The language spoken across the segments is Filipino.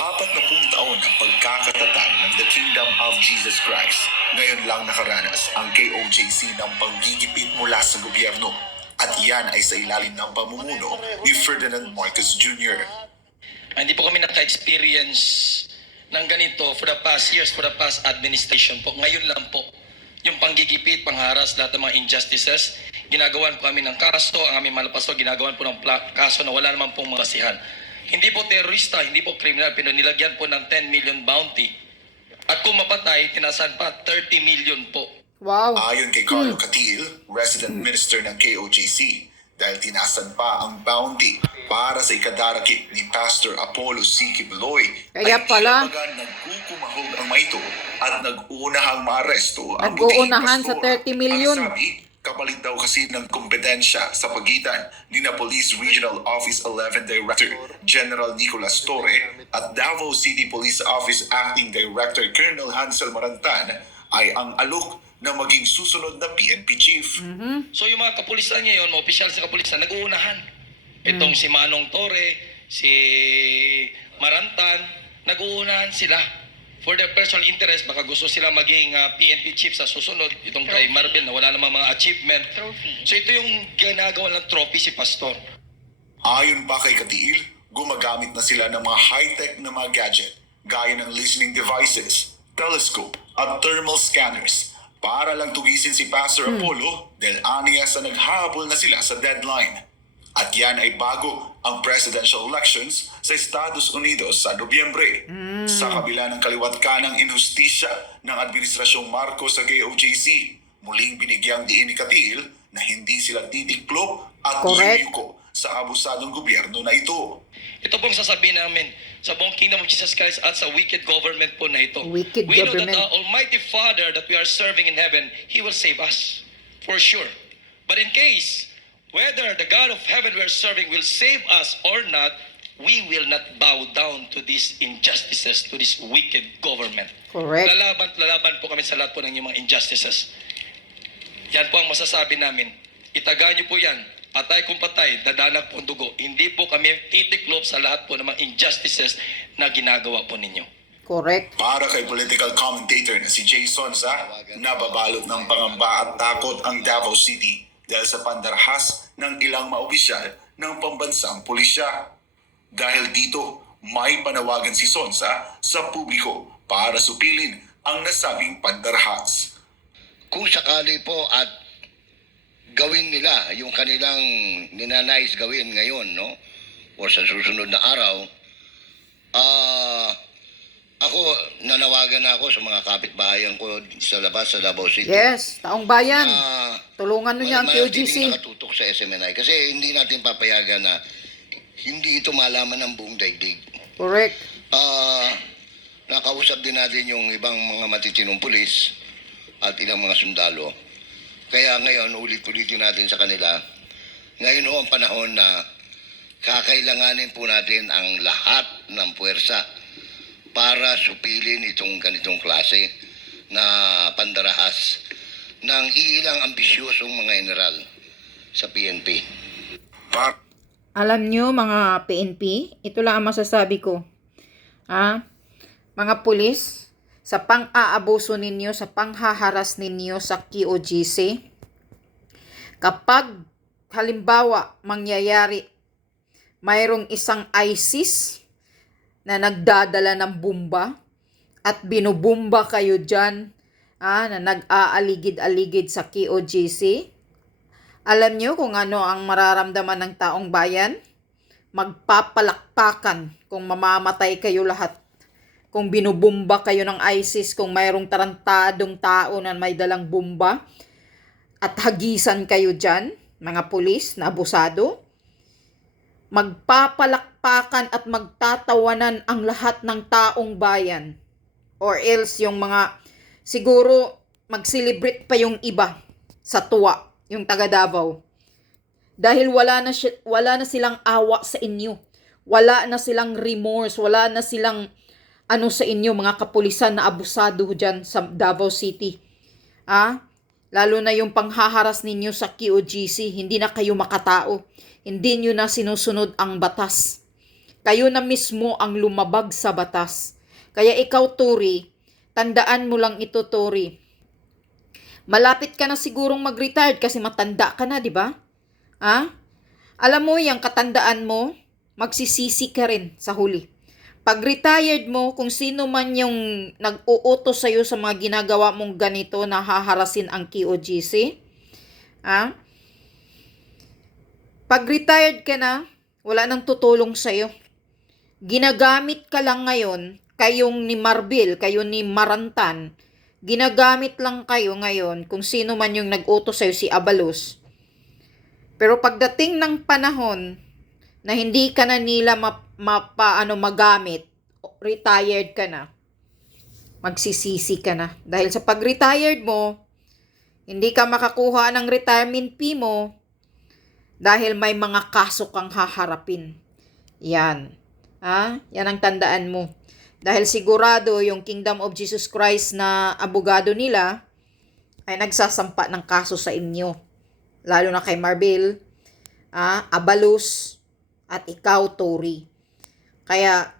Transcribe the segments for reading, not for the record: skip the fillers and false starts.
40 taon ang pagkakatatag ng The Kingdom of Jesus Christ. Ngayon lang nakaranas ang KOJC ng panggigipit mula sa gobyerno. At yan ay sa ilalim ng pamumuno ni Ferdinand Marcos Jr. Hindi po kami naka-experience ng ganito for the past years, for the past administration po. Ngayon lang po, yung panggigipit, pangharas, lahat ng mga injustices, ginagawan po kami ng kaso, ang aming malapaso, ginagawan po ng kaso na wala naman pong mabasihan. Hindi po terorista, hindi po criminal, pinanilagyan po ng 10 million bounty. At kung mapatay, tinasan pa 30 million po. Wow. Ayon kay Carlo Catil, resident minister ng KOJC, dahil tinasan pa ang bounty para sa ikadarakit ni Pastor Apollo C. Kibuloy, Kaya pala, nagkukumahog ang maito at nag-uunahang maaresto ang nag-uunahan butihing sa pastor. 30 million. Ang sabi, kapalit daw kasi ng kompetensya sa pagitan ni na Police Regional Office 11 Director General Nicolas Torre at Davao City Police Office Acting Director Colonel Hansel Marantan ay ang alok na maging susunod na PNP Chief. So yung mga kapulisan ngayon, mga opisyal sa kapulisan, nag-uunahan. Itong si Manong Torre, si Marantan, nag-uunahan sila. For their personal interest, baka gusto sila maging PNP chief sa susunod. Itong kay Marvin na wala namang mga achievement. So ito yung ginagawa ng trophy si Pastor. Ayon pa kay Catil, gumagamit na sila ng mga high-tech na mga gadget gaya ng listening devices, telescope at thermal scanners para lang tugisin si Pastor Apollo dahil aniya sa naghahabol na sila sa deadline. At yan ay bago ang presidential elections sa Estados Unidos sa Nobyembre. Sa kabila ng kaliwat kanang inhustisya ng Administrasyong Marcos sa KOJC, muling binigyang diin ni Catil na hindi sila titiklop at yuyuko sa abusadong gobyerno na ito. Ito pong sasabihin namin sa buong Kingdom of Jesus Christ at sa wicked government po na ito. Wicked We know government. that the Almighty Father that we are serving in heaven, He will save us. For sure. But in case, whether the God of heaven we are serving will save us or not, we will not bow down to these injustices, to this wicked government. Correct. Lalaban po kami sa lahat po ng mga injustices. Yan po ang masasabi namin. Itaga niyo po yan. Patay kung patay, dadanak po ang dugo. Hindi po kami titiklop sa lahat po ng mga injustices na ginagawa po ninyo. Correct. Para kay political commentator na si Jay Sonza, nababalot ng pangamba at takot ang Davao City dahil sa pandarahas ng ilang maopisyal ng pambansang pulisya. Dahil dito, may panawagan si Sonza sa publiko para supilin ang nasabing pandarahas. Kung sakali po at gawin nila yung kanilang ninanais gawin ngayon, no? O sa susunod na araw, ako, nanawagan na ako sa mga kapitbahayan ko sa labas, sa Davao City. Yes, taong bayan. Tulungan nyo niya ang KOJC. Nakatutok sa SMNI kasi hindi natin papayagan na hindi ito malaman ng buong daigdig. Correct. Nakausap din natin yung ibang mga matitinong pulis at ilang mga sundalo. Kaya ngayon, ulit-ulitin natin sa kanila, ngayon ho ang panahon na kakailanganin po natin ang lahat ng puwersa para supilin itong ganitong klase na pandarahas ng ilang ambisyosong mga general sa PNP. Alam nyo mga PNP, ito lang ang masasabi ko. Mga pulis, sa pang-aabuso ninyo, sa panghaharas ninyo sa KOJC, kapag halimbawa mangyayari, mayroong isang ISIS na nagdadala ng bomba at binubomba kayo dyan, na nag-aaligid-aligid sa KOJC, alam nyo kung ano ang mararamdaman ng taong bayan? Magpapalakpakan kung mamamatay kayo lahat. Kung binubomba kayo ng ISIS, kung mayroong tarantadong tao na may dalang bomba at hagisan kayo dyan, mga pulis na abusado, magpapalakpakan at magtatawanan ang lahat ng taong bayan. Or else yung mga, siguro mag-celebrate pa yung iba sa tuwa, yung taga Davao. Dahil wala na silang awa sa inyo. Wala na silang remorse, wala na silang sa inyo mga kapulisan na abusado dyan sa Davao City. Lalo na yung panghaharas ninyo sa KOJC, hindi na kayo makatao. Hindi nyo na sinusunod ang batas. Kayo na mismo ang lumabag sa batas. Kaya ikaw, Tory, tandaan mo lang ito, Tory. Malapit ka na sigurong mag-retired kasi matanda ka na, di ba? Ha? Alam mo, yung katandaan mo, magsisisi ka rin sa huli. Pag retired mo, kung sino man yung nag-uutos sa'yo sa mga ginagawa mong ganito na haharasin ang KOGC, ha? Pag retired ka na, wala nang tutulong sa'yo. Ginagamit ka lang ngayon, kayong ni Marbil, kayo ni Marantan, ginagamit lang kayo ngayon kung sino man yung nag-utos sa'yo, si Abalos. Pero pagdating ng panahon na hindi ka na nila magamit, retired ka na, magsisisi ka na. Dahil sa pag-retired mo, hindi ka makakuha ng retirement fee mo dahil may mga kaso kang haharapin. Yan. Yan ang tandaan mo. Dahil sigurado yung Kingdom of Jesus Christ na abogado nila ay nagsasampa ng kaso sa inyo. Lalo na kay Marbil, Abalos, at ikaw, Tory. Kaya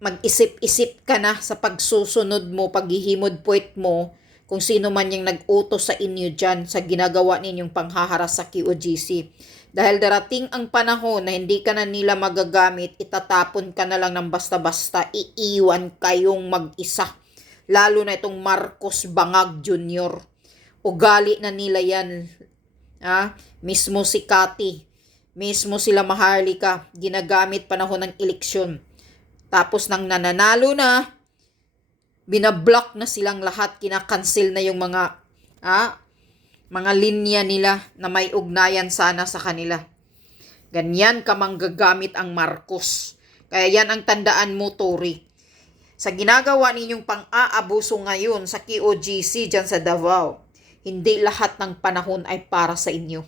mag-isip-isip ka na sa pagsusunod mo, paghihimod puwet mo, kung sino man yung nag-utos sa inyo dyan sa ginagawa ninyong panghaharas sa KOGC. Dahil darating ang panahon na hindi ka na nila magagamit, itatapon ka na lang ng basta-basta, iiwan kayong mag-isa. Lalo na itong Marcos Bangag Jr. Ugali na nila yan. Mismo si Cathy, mismo sila Maharlika, ginagamit panahon ng eleksyon. Tapos nang nananalo na, binablock na silang lahat, kinakancel na yung mga linya nila na may ugnayan sana sa kanila. Ganyan ka manggagamit ang Marcos. Kaya yan ang tandaan mo, Tory. Sa ginagawa ninyong pang-aabuso ngayon sa KOGC dyan sa Davao, hindi lahat ng panahon ay para sa inyo.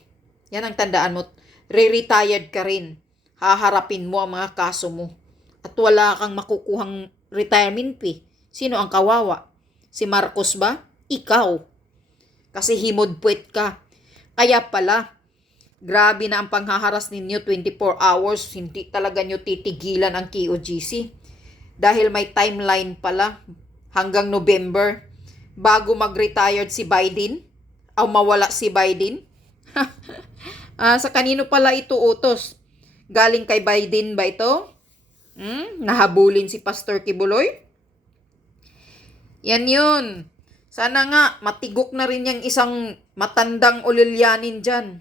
Yan ang tandaan mo. Re-retired ka rin. Haharapin mo ang mga kaso mo. At wala kang makukuhang retirement fee. Sino ang kawawa? Si Marcos ba? Ikaw. Kasi himod-puwet ka. Kaya pala, grabe na ang panghaharas ninyo 24 hours. Hindi talaga nyo titigilan ang KOGC. Dahil may timeline pala hanggang November bago mag-retired si Biden o mawala si Biden. Sa kanino pala ito utos? Galing kay Biden ba ito? Nahabulin si Pastor Kibuloy? Yan yun. Sana nga, matigok na rin yung isang matandang ulilyanin dyan.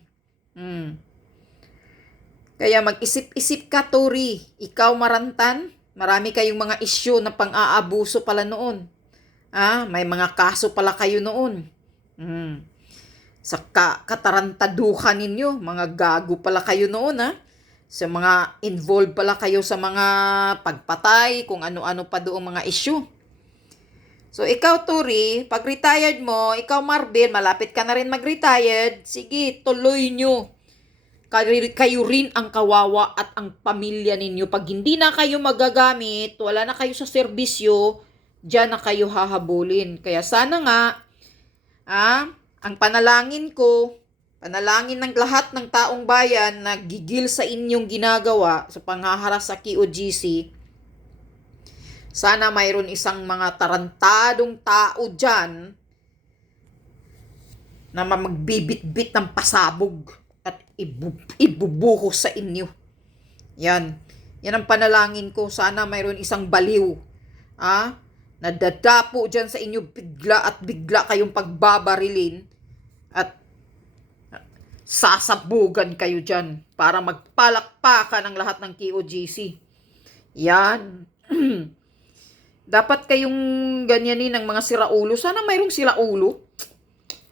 Kaya mag-isip-isip ka, Tory. Ikaw, Marantan, marami kayong mga issue na pang-aabuso pala noon. May mga kaso pala kayo noon. Sa katarantaduhan ninyo, mga gago pala kayo noon, sa mga involved pala kayo sa mga pagpatay, kung ano-ano pa doong mga issue. So, ikaw, Tory, pag retired mo, ikaw, Marbil, malapit ka na rin mag-retired, sige, tuloy nyo. Kayo rin ang kawawa at ang pamilya ninyo. Pag hindi na kayo magagamit, wala na kayo sa serbisyo, dyan na kayo hahabulin. Kaya sana nga, ang panalangin ko, panalangin ng lahat ng taong bayan na gigil sa inyong ginagawa sa panghaharas sa KOGC, sana mayroon isang mga tarantadong tao dyan na magbibit-bit ng pasabog at ibubuhos sa inyo. Yan ang panalangin ko. Sana mayroon isang baliw, na dadapo dyan sa inyo bigla at bigla kayong pagbabarilin at sasabugan kayo dyan para magpalakpakan ang lahat ng KOGC. Yan. Dapat kayong ganyanin ng mga siraulo. Sana mayroong siraulo.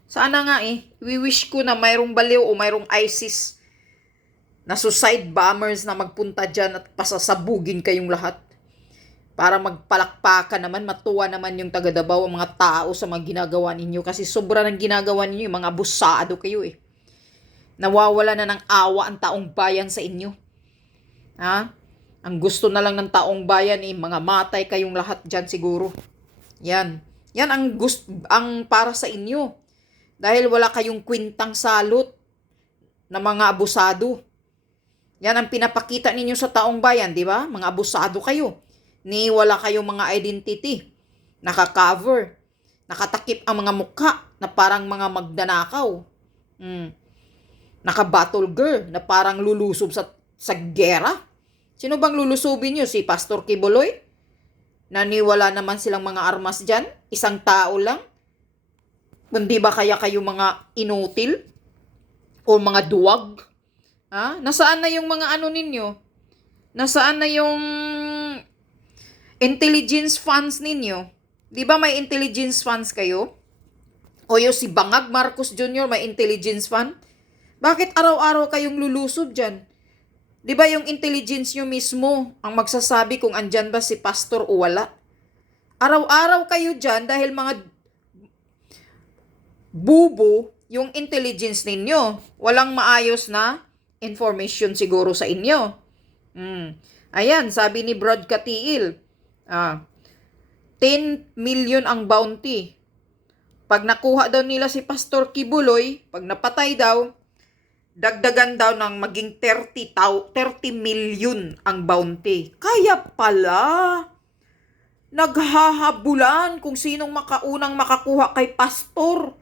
Sana nga I-wish ko na mayroong baliw o mayroong ISIS na suicide bombers na magpunta dyan at pasasabugin kayong lahat. Para magpalakpakan naman, matuwa naman yung taga Davao, ang mga tao sa mga ginagawa ninyo. Kasi sobra ng ginagawa ninyo, yung mga abusado kayo Nawawala na ng awa ang taong bayan sa inyo. Ang gusto na lang ng taong bayan mga matay kayong lahat dyan siguro. Yan ang para sa inyo. Dahil wala kayong kwintang salot na mga abusado. Yan ang pinapakita ninyo sa taong bayan, di ba? Mga abusado kayo. Ni wala kayong mga identity. Naka-cover. Nakatakip ang mga mukha na parang mga magdanakaw. Naka-battle girl na parang lulusob sa gera. Sino bang lulusubin nyo? Si Pastor Kibuloy? Naniwala naman silang mga armas dyan? Isang tao lang? Hindi ba kaya kayo mga inutil? O mga duwag? Ha? Nasaan na yung mga ano ninyo? Nasaan na yung intelligence funds ninyo? Di ba may intelligence funds kayo? O yung si Bangag Marcos Jr. may intelligence fund? Bakit araw-araw kayong lulusob dyan? Di ba yung intelligence nyo mismo ang magsasabi kung andyan ba si pastor o wala? Araw-araw kayo dyan dahil mga bubo yung intelligence ninyo. Walang maayos na information siguro sa inyo. Ayan, sabi ni Brad Katiil, 10 million ang bounty. Pag nakuha daw nila si Pastor Kibuloy, pag napatay daw, dagdagan daw ng maging 30 million ang bounty. Kaya pala, naghahabulan kung sinong makaunang makakuha kay Pastor.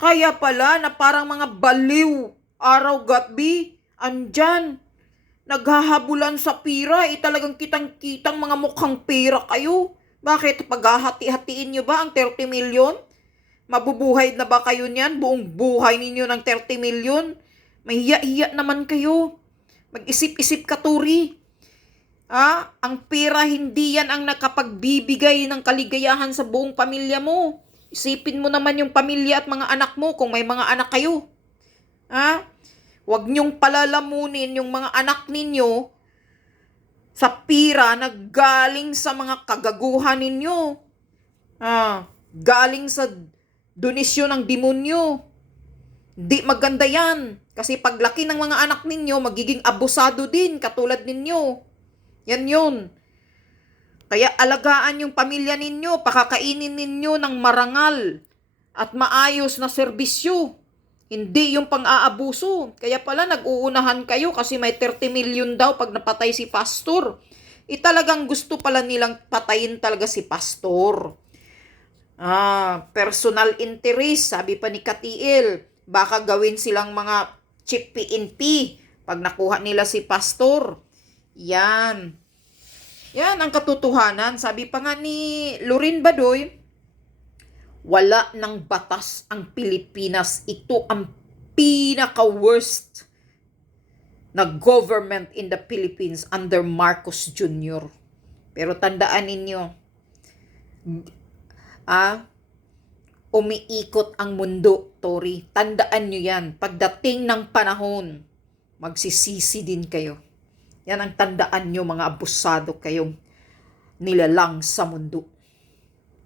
Kaya pala na parang mga baliw, araw-gabi, andyan. Naghahabulan sa pira, talagang kitang-kitang mga mukhang pira kayo. Bakit? Paghahati-hatiin nyo ba ang 30 million? Mabubuhay na ba kayo niyan? Buong buhay ninyo ng 30 million? Mahiya-hiya naman kayo. Mag-isip-isip ka, Turi. Ang pera hindi yan ang nakapagbibigay ng kaligayahan sa buong pamilya mo. Isipin mo naman yung pamilya at mga anak mo kung may mga anak kayo. Huwag niyong palalamunin yung mga anak ninyo sa pira na galing sa mga kagaguhan ninyo. Galing sa donisyon ng demonyo. Di maganda yan. Kasi paglaki ng mga anak ninyo, magiging abusado din katulad ninyo. Yan yun. Kaya alagaan yung pamilya ninyo, pakakainin ninyo ng marangal at maayos na serbisyo. Hindi yung pang-aabuso. Kaya pala nag-uunahan kayo kasi may 30 million daw pag napatay si pastor. Talagang gusto pala nilang patayin talaga si pastor. Personal interest, sabi pa ni Katiil. Baka gawin silang mga chief PNP pag nakuha nila si pastor. Yan ang katotohanan. Sabi pa nga ni Lorin Badoy, wala ng batas ang Pilipinas. Ito ang pinaka-worst na government in the Philippines under Marcos Jr. Pero tandaan ninyo, umiikot ang mundo, Tori. Tandaan nyo yan. Pagdating ng panahon, magsisisi din kayo. Yan ang tandaan nyo, mga abusado kayong nilalang sa mundo.